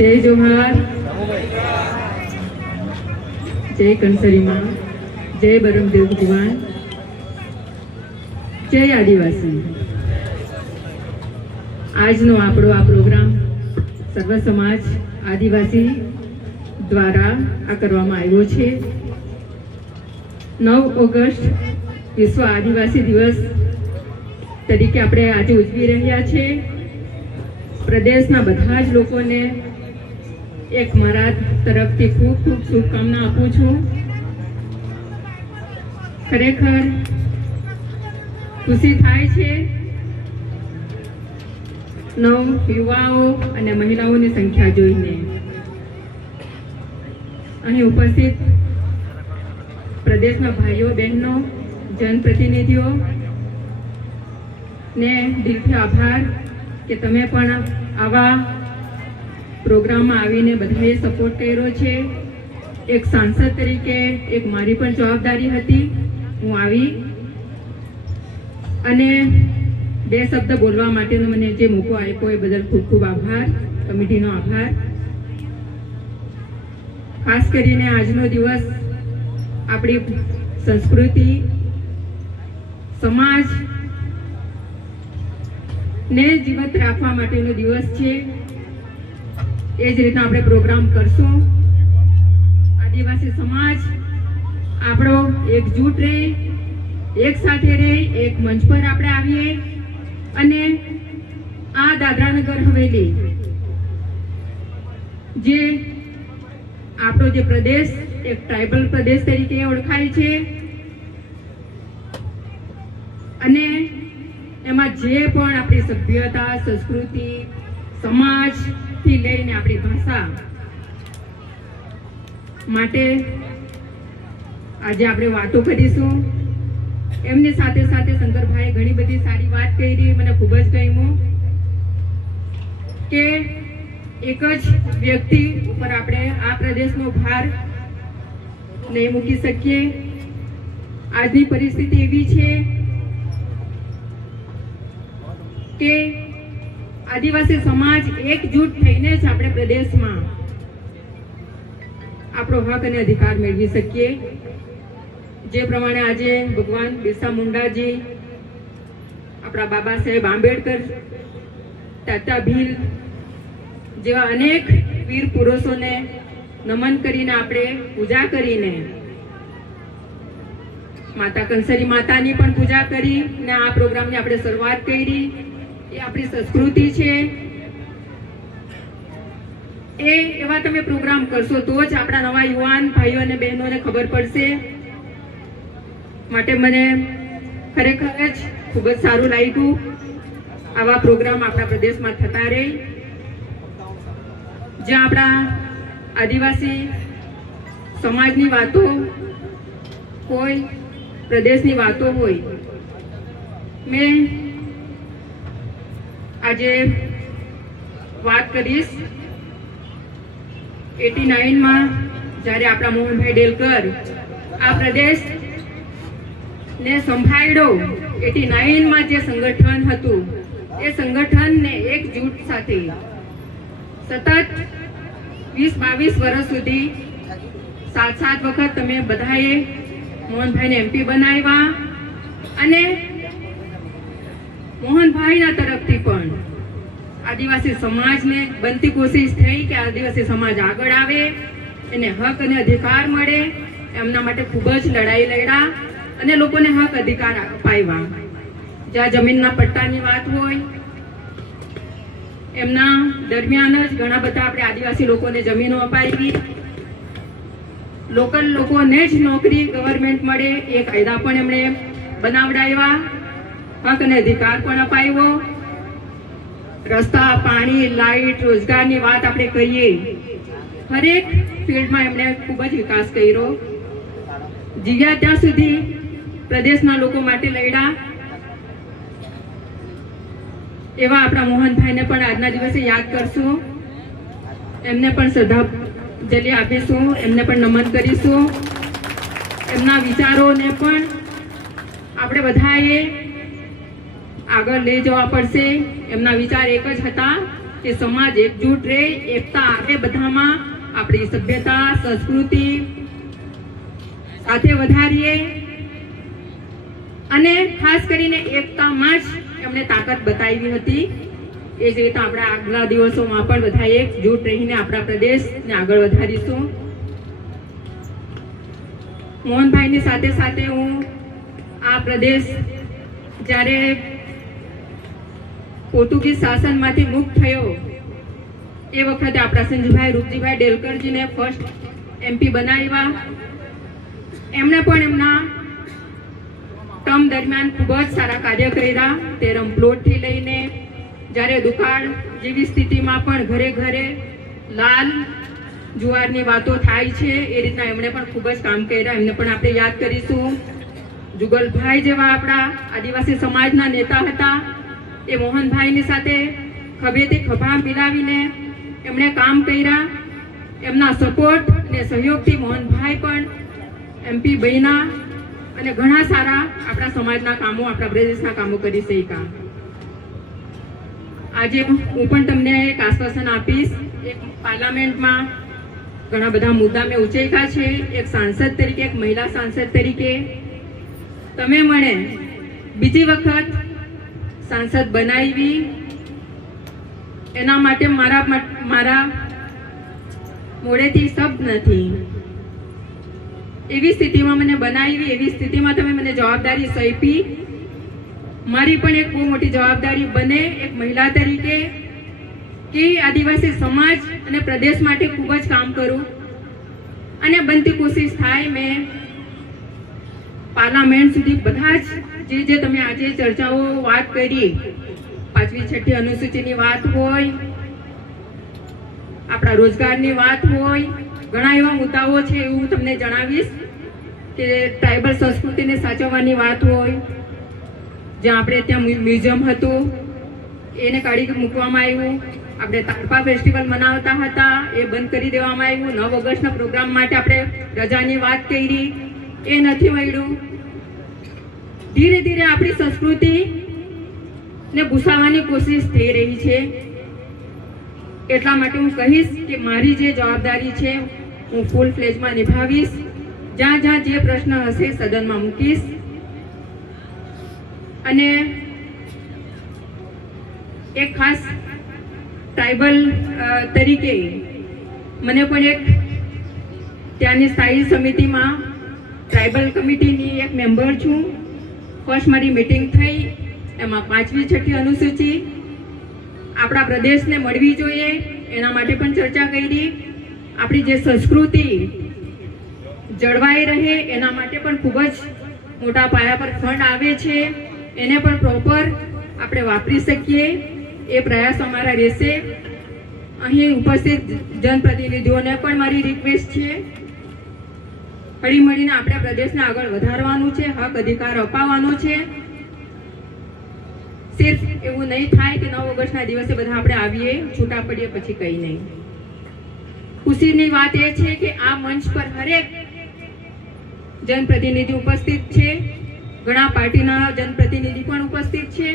जय जोहार, जय कंसरी माँ, जय बरमदेव भगवान, जय आदिवासी। આજનો આપણો આ પ્રોગ્રામ સર્વ સમાજ આદિવાસી દ્વારા આ કરવામાં આવ્યો છે। 9 ઓગસ્ટ વિશ્વ આદિવાસી દિવસ તરીકે આપણે આજે ઉજવી રહ્યા છે। પ્રદેશના બધા જ લોકોને એક મારા તરફથી ખૂબ ખૂબ શુભકામના આપું છું। ખરેખર ખુશી થાય છે નવ યુવાઓ અને મહિલાઓની સંખ્યા જોઈને। અહીં ઉપસ્થિત પ્રદેશના ભાઈઓ બહેનો જનપ્રતિનિધિઓ ને દિલથી આભાર કે તમે પણ આવા પ્રોગ્રામમાં આવીને બધાએ સપોર્ટ કર્યો છે। એક સાંસદ તરીકે એક મારી પણ જવાબદારી હતી, હું આવી અને 2 શબ્દ બોલવા માટેનો મને જે મોકો આપ્યો એ બદલ ખૂબ ખૂબ આભાર, કમિટીનો આભાર। ખાસ કરીને આજનો દિવસ આપણી સંસ્કૃતિ સમાજ ને જીવંત રાખવા માટેનો દિવસ છે। એ જ રીતના આપણે પ્રોગ્રામ કરશું। આદિવાસી સમાજ આપણો એકજૂટ રહે, એક સાથે રહે, એક મંચ પર આપણે આવીએ અને આ દાદરાનગર હવેલી જે આપણો જે પ્રદેશ એક ટ્રાઇબલ પ્રદેશ તરીકે ઓળખાય છે અને એમાં જે પણ આપણી સભ્યતા સંસ્કૃતિ સમાજથી લઈને આપણી ભાષા માટે આજે આપણે વાતો કરીશું। એમની સાથે સાથે શંકરભાઈએ ઘણી બધી સારી વાત કરી, મને ખૂબ જ ગમ્યું કે એક જ વ્યક્તિ ઉપર આપણે આ પ્રદેશનો ભાર નહીં મૂકી શકીએ। આજની પરિસ્થિતિ એવી છે કે આદિવાસી સમાજ એકજૂટ થઈને જ આપણે પ્રદેશમાં આપણો હક અને અધિકાર મેળવી શકીએ। જે પ્રમાણે આજે ભગવાન બિરસા મુંડાજી, આપણા બાબા સાહેબ આંબેડકર, તાતા ભીલ જેવા અનેક વીર પુરુષોને નમન કરીને આપણે પૂજા કરીને માતા કંસરી માતાની પણ પૂજા કરી ને આ પ્રોગ્રામની આપણે શરૂઆત કરી। એ આપણી સંસ્કૃતિ છે। એ એવા તમે પ્રોગ્રામ કરશો તો જ આપણા નવા યુવાન ભાઈઓ અને બહેનોને ખબર પડશે। માટે મને ખરેખર જ ખૂબ જ સારું લાગ્યું આવા પ્રોગ્રામ આપણા પ્રદેશમાં થતા રહે, જ્યાં આપણા આદિવાસી સમાજની વાતો હોય, પ્રદેશની વાતો હોય। મેં આજે વાત કરીશ 89માં જ્યારે આપણા મોહનભાઈ ડેલકર આ પ્રદેશ ને સંભાળ્યો। 89માં જે સંગઠન હતું એ સંગઠનને એકજૂટ સાથે સતત 20-22 વર્ષ સુધી 7 વખત તમે બધાએ મોહનભાઈને MP બનાવ્યા અને મોહનભાઈના તરફથી પણ આદિવાસી સમાજને બનતી કોશિશ થઈ કે આદિવાસી સમાજ આગળ આવે, એને હક અને અધિકાર મળે। એમના માટે ખૂબ જ લડાઈ લડ્યા અને લોકોને હક અધિકાર અપાવ્યા। જ્યાં જમીનના પટ્ટાની વાત હોય એમના દરમિયાન જ ઘણા બધા આપણે આદિવાસી લોકોને જમીનો અપાવી, લોકલ લોકોને જ નોકરી ગવર્મેન્ટ મળે એ કાયદા પણ એમણે બનાવડાવ્યા, હક અને અધિકાર પણ અપાવ્યો। રસ્તા, પાણી, લાઇટ, રોજગારની વાત આપણે કહીએ, હરેક ફિલ્ડમાં એમણે ખૂબ જ વિકાસ કર્યો। જીવ્યા ત્યાં સુધી પ્રદેશના લોકો માટે લડ્યા। એવા આપણા મોહનભાઈને પણ આજના દિવસે યાદ કરશું, એમને પણ શ્રદ્ધાંજલિ આપીશું, એમને પણ નમન કરીશું। એમના વિચારોને પણ આપણે બધાએ આગળ લઈ જવા પડશે। એમના વિચાર એક જ હતા કે સમાજ એકજૂટ રહે, એકતા આવે બધામાં, આપણી સભ્યતા સંસ્કૃતિ સાથે વધારીએ અને ખાસ કરીને એકતામાં જ એમણે તાકાત બતાવી હતી. એ જ રીતે આપણે આગલા દિવસોમાં પણ બધા એકજૂટ રહીને આપણા પ્રદેશને આગળ વધારીશું. મોહનભાઈની સાથે સાથે હું આ પ્રદેશ જ્યારે પોર્ટુગીઝ શાસનમાંથી મુક્ત થયો એ વખતે આપણા સંજયભાઈ રૂપજીભાઈ ડેલકરજીને ફર્સ્ટ MP બનાવ્યા. એમણે પણ એમના ટર્મ દરમિયાન ખૂબ જ સારા કાર્ય કર્યા. તેરમ પ્લોટથી લઈને જ્યારે દુકાળ જેવી સ્થિતિમાં પણ ઘરે ઘરે લાલ જુવારની વાતો થાય છે એ રીતના એમણે પણ ખૂબ જ કામ કર્યા. એમને પણ આપણે યાદ કરીશું. જુગલભાઈ જેવા આપણા આદિવાસી સમાજના નેતા હતા. એ મોહનભાઈની સાથે ખભેથી ખભા મિલાવીને એમણે કામ કર્યા. એમના સપોર્ટ અને સહયોગથી મોહનભાઈ પણ MP બન્યા અને ઘણા સારા આપણા સમાજના કામો, આપણા પ્રદેશના કામો કરી શક્યા. આજે હું પણ તમને એક આશ્વાસન આપીશ. એક પાર્લામેન્ટમાં ઘણા બધા મુદ્દા મેં ઉચેક્યા છે. એક સાંસદ તરીકે, એક મહિલા સાંસદ તરીકે તમે મને બીજી વખત સાંસદ બનાવી, એના માટે મારા મોઢેથી શબ્દ નથી. એવી સ્થિતિમાં મને બનાવી, એવી સ્થિતિમાં તમે મને જવાબદારી સોંપી. મારી પણ એક બહુ મોટી જવાબદારી બને એક મહિલા તરીકે કે આદિવાસી સમાજ અને પ્રદેશ માટે ખૂબ જ કામ કરું અને બનતી કોશિશ થાય. મેં પાર્લામેન્ટ સુધી બધા જ જે તમે આજે ચર્ચાઓ વાત કરી, 5મી 6ઠી અનુસૂચિની વાત હોય, આપણા રોજગારની વાત હોય, ઘણા એવા મુદ્દાઓ છે એવું તમને જણાવીશ કે ટ્રાઇબલ સંસ્કૃતિને સાચવવાની વાત હોય. જ્યાં આપણે ત્યાં મ્યુઝિયમ હતું એને કાઢી મૂકવામાં આવ્યું. આપણે તાડપા ફેસ્ટિવલ મનાવતા હતા એ બંધ કરી દેવામાં આવ્યું. 9 ઓગસ્ટના પ્રોગ્રામ માટે આપણે રજાની વાત કરી, એ નથી મળ્યું. ધીરે ધીરે આપણી સંસ્કૃતિ ને ભૂસાવવાની કોશિશ થઈ રહી છે. એટલા માટે હું કહીશ કે મારી જે જવાબદારી છે હું ફૂલ ફ્લેજમાં નિભાવીશ. જ્યાં જ્યાં જે પ્રશ્ન હશે સદનમાં મૂકીશ. અને એક ખાસ ટ્રાઇબલ તરીકે મને પણ એક ત્યાંની સ્થાયી સમિતિમાં ટ્રાઇબલ કમિટીની એક મેમ્બર છું. ફર્સ્ટ મારી મીટિંગ થઈ, એમાં 5મી 6ઠી અનુસૂચિ આપણા પ્રદેશને મળવી જોઈએ એના માટે પણ ચર્ચા કરી. આપણી જે સંસ્કૃતિ જળવાઈ રહે એના માટે પણ ખૂબ જ મોટા પાયા પર ફંડ આવે છે, એને પણ પ્રોપર આપણે વાપરી શકીએ એ પ્રયાસ અમારા રહેશે. અહીં ઉપસ્થિત જનપ્રતિનિધિઓને પણ મારી રિક્વેસ્ટ છે, હળી મળીને આપણે પ્રદેશને આગળ વધારવાનું છે, હક અધિકાર અપાવવાનો છે. સિર્ફ એવું નહીં થાય કે 9 ઓગસ્ટના દિવસે બધા આપણે આવીએ, છૂટા પડીએ, પછી કંઈ નહીં. ખુશીની વાત એ છે કે આ મંચ પર હરેક જનપ્રતિનિધિ ઉપસ્થિત છે, ઘણા પાર્ટીના જનપ્રતિનિધિ પણ ઉપસ્થિત છે.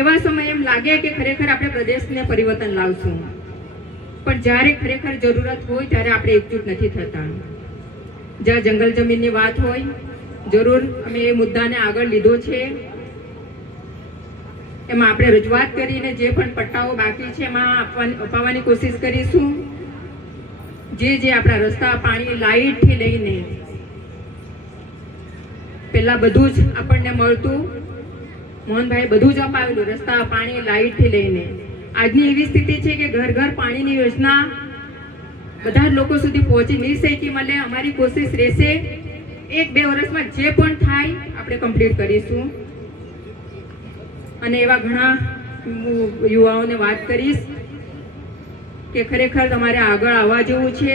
એવા સમય એમ લાગે કે ખરેખર આપણે પ્રદેશને પરિવર્તન લાવશું, પણ જ્યારે ખરેખર જરૂરત હોય ત્યારે આપણે એકજૂટ નથી થતા. જ્યાં જંગલ જમીનની વાત હોય, જરૂર અમે એ મુદ્દાને આગળ લીધો છે. એમાં આપણે રજૂઆત કરીને જે પણ પટ્ટાઓ બાકી છે એમાં અપાવવાની કોશિશ કરીશું. જે આપણા રસ્તા, પાણી, લાઇટથી લઈને પહેલા બધું જ આપણને મળતું, મોહનભાઈ બધું જ અપાવેલું, રસ્તા, પાણી, લાઇટથી લઈને. આજની એવી સ્થિતિ છે કે ઘર ઘર પાણીની યોજના બધા જ લોકો સુધી પહોંચી નહીં શકી. મળે અમારી કોશિશ રહેશે 1-2 વર્ષમાં જે પણ થાય આપણે કમ્પ્લીટ કરીશું. અને એવા ઘણા યુવાઓને વાત કરીશ કે ખરેખર તમારે આગળ આવવા જેવું છે,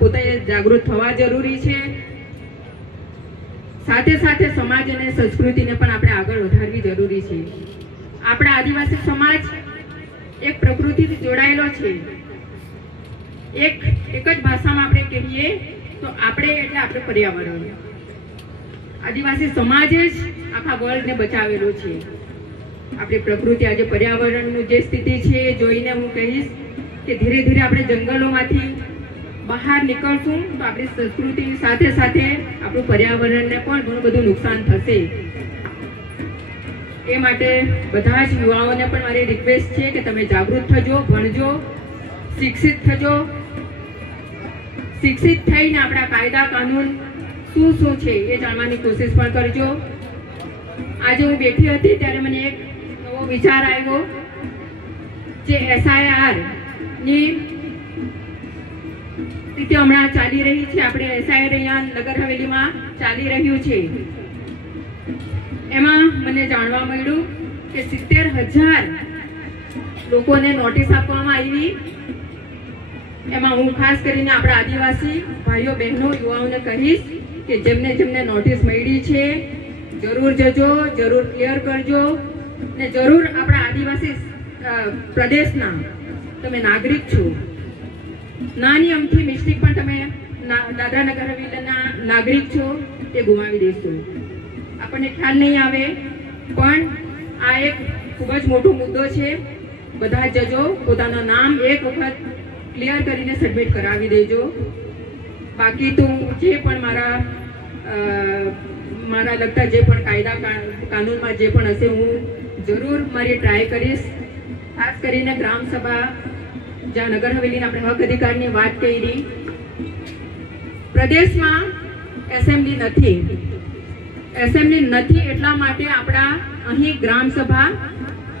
પોતે જાગૃત થવા જરૂરી છે. સાથે સાથે સમાજ અને સંસ્કૃતિને પણ આપણે આગળ વધારવી જરૂરી છે. આપણા આદિવાસી સમાજ એક પ્રકૃતિથી જોડાયેલો છે. એક જ ભાષામાં આપણે કહીએ તો આપણે એટલે આપણે પર્યાવરણ. આદિવાસી સમાજ જ આખા વર્લ્ડને બચાવેલો છે. આપણી પ્રકૃતિ આજે પર્યાવરણનું જે સ્થિતિ છે એ જોઈને હું કહીશ કે ધીરે ધીરે આપણે જંગલોમાંથી બહાર નીકળશું તો આપણી સંસ્કૃતિની સાથે સાથે આપણું પર્યાવરણને પણ ઘણું બધું નુકસાન થશે. એ માટે બધા જ યુવાઓને પણ મારી રિક્વેસ્ટ છે કે તમે જાગૃત થજો, ભણજો, શિક્ષિત થજો. શિક્ષિત થઈને આપણા કાયદા કાનૂન શું છે એ જાણવાની કોશિશ પણ કરજો. આજે હું બેઠી હતી ત્યારે મને એક નવો વિચાર આવ્યો. જે SIR ની રીતે હમણાં ચાલી રહી છે, આપણે SIR અહીંયા નગર હવેલીમાં ચાલી રહ્યું છે, એમાં મને જાણવા મળ્યું કે 70,000 લોકોને નોટિસ આપવામાં આવી. એમાં હું ખાસ કરીને આપણા આદિવાસી ભાઈઓ બહેનો યુવાઓને કહીશ કે જેમને જેમને નોટિસ મળી છે જરૂર જજો, જરૂર ક્લિયર કરજો ને જરૂર આપણા આદિવાસી પ્રદેશના તમે નાગરિક છો. નાની અમથી મિસ્ટેક પણ તમે દાદરા નગર હવેલીના નાગરિક છો તે ગુમાવી દેશો. આપણને ખ્યાલ નહીં આવે પણ આ એક ખૂબ જ મોટો મુદ્દો છે. બધા જજો, પોતાનું નામ એક વખત ક્લિયર કરીને સબમિટ કરાવી દેજો. બાકી તો જે પણ મારા લગતા જે પણ કાયદા કાનૂનમાં જે પણ હશે હું જરૂર મારી ટ્રાય કરીશ. ખાસ કરીને ગ્રામ સભા જ્યાં નગર હવેલીના આપણે હક અધિકારની વાત કરી, પ્રદેશમાં એસેમ્બલી નથી એટલા માટે આપણા અહીં ગ્રામ સભા,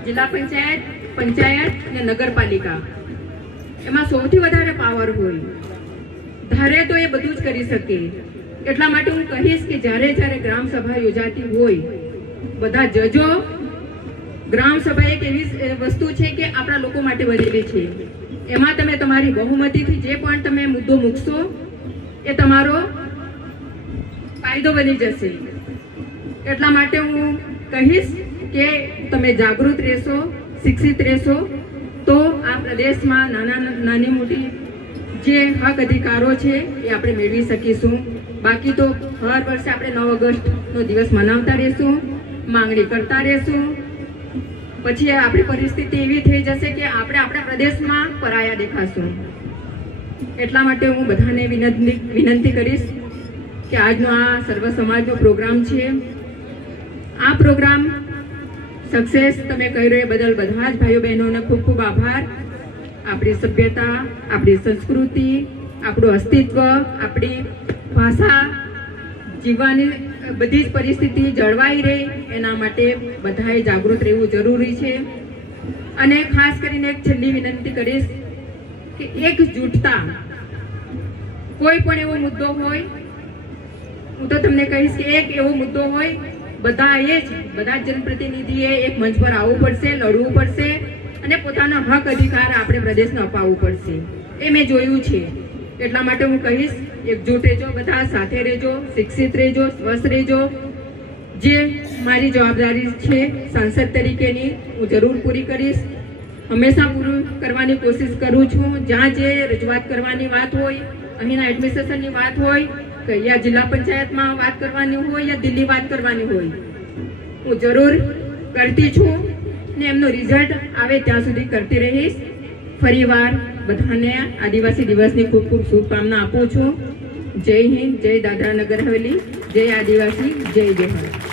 જિલ્લા પંચાયત, પંચાયત અને નગરપાલિકા એમાં સૌથી વધારે પાવર હોય. ધારે તો એ બધું જ કરી શકે. એટલા માટે હું કહીશ કે જ્યારે જ્યારે ગ્રામ સભા યોજાતી હોય બધા જજો. ગ્રામ સભા એક એવી વસ્તુ છે કે આપણા લોકો માટે બનેલી છે. એમાં તમે તમારી બહુમતીથી જે પણ તમે મુદ્દો મૂકશો એ તમારો ફાયદો બની જશે. એટલા માટે હું કહીશ કે તમે જાગૃત રહેશો, શિક્ષિત રહેશો તો આ પ્રદેશમાં નાની મોટી જે હક અધિકારો છે એ આપણે મેળવી શકીશું. બાકી તો હર વર્ષે આપણે 9 ઓગસ્ટનો દિવસ મનાવતા રહેશું, માંગણી કરતા રહેશું. પછી આપણી પરિસ્થિતિ એવી થઈ જશે કે આપણે આપણા પ્રદેશમાં પરાયા દેખાશું. એટલા માટે હું બધાને વિનંતી કરીશ કે આજનો આ સર્વ સમાજનો પ્રોગ્રામ છે. આ પ્રોગ્રામ સક્સેસ તમે કર્યો એ બદલ બધા જ ભાઈઓ બહેનોને ખૂબ ખૂબ આભાર. આપણી સભ્યતા, આપણી સંસ્કૃતિ, આપણું અસ્તિત્વ, આપણી ભાષા જીવવાની બધી જ પરિસ્થિતિ જળવાઈ રહે એના માટે બધાએ જાગૃત રહેવું જરૂરી છે. અને ખાસ કરીને એક છેલ્લી વિનંતી કરીશ કે એકજૂટતા, કોઈ પણ એવો મુદ્દો હોય, હું તો તમને કહીશ કે એક એવો મુદ્દો હોય બધા જનપ્રતિનિધિએ એક મંચ પર આવવું પડશે, લડવું પડશે અને પોતાનો હક અધિકાર આપણે પ્રદેશને અપાવવું પડશે. એ મેં જોયું છે. એટલા માટે હું કહીશ એકજૂટ રહેજો, બધા સાથે રહેજો, શિક્ષિત રહેજો, સ્વસ્થ રહેજો. જે મારી જવાબદારી છે સાંસદ તરીકેની હું જરૂર પૂરી કરીશ. હંમેશા પૂરું કરવાની કોશિશ કરું છું. જ્યાં જે રજૂઆત કરવાની વાત હોય, અહીંના એડમિનિસ્ટ્રેશનની વાત હોય, કે યા જિલ્લા પંચાયતમાં વાત કરવાની હોય યા દિલ્હી વાત કરવાની હોય, હું જરૂર કરતી છું ને એમનો રિઝલ્ટ આવે ત્યાં સુધી કરતી રહીશ. ફરીવાર બધાને આદિવાસી દિવસની ખૂબ ખૂબ શુભકામના આપું છું. જય હિન્દ, જય દાદરા નગર હવેલી, જય આદિવાસી, જય જોહાર.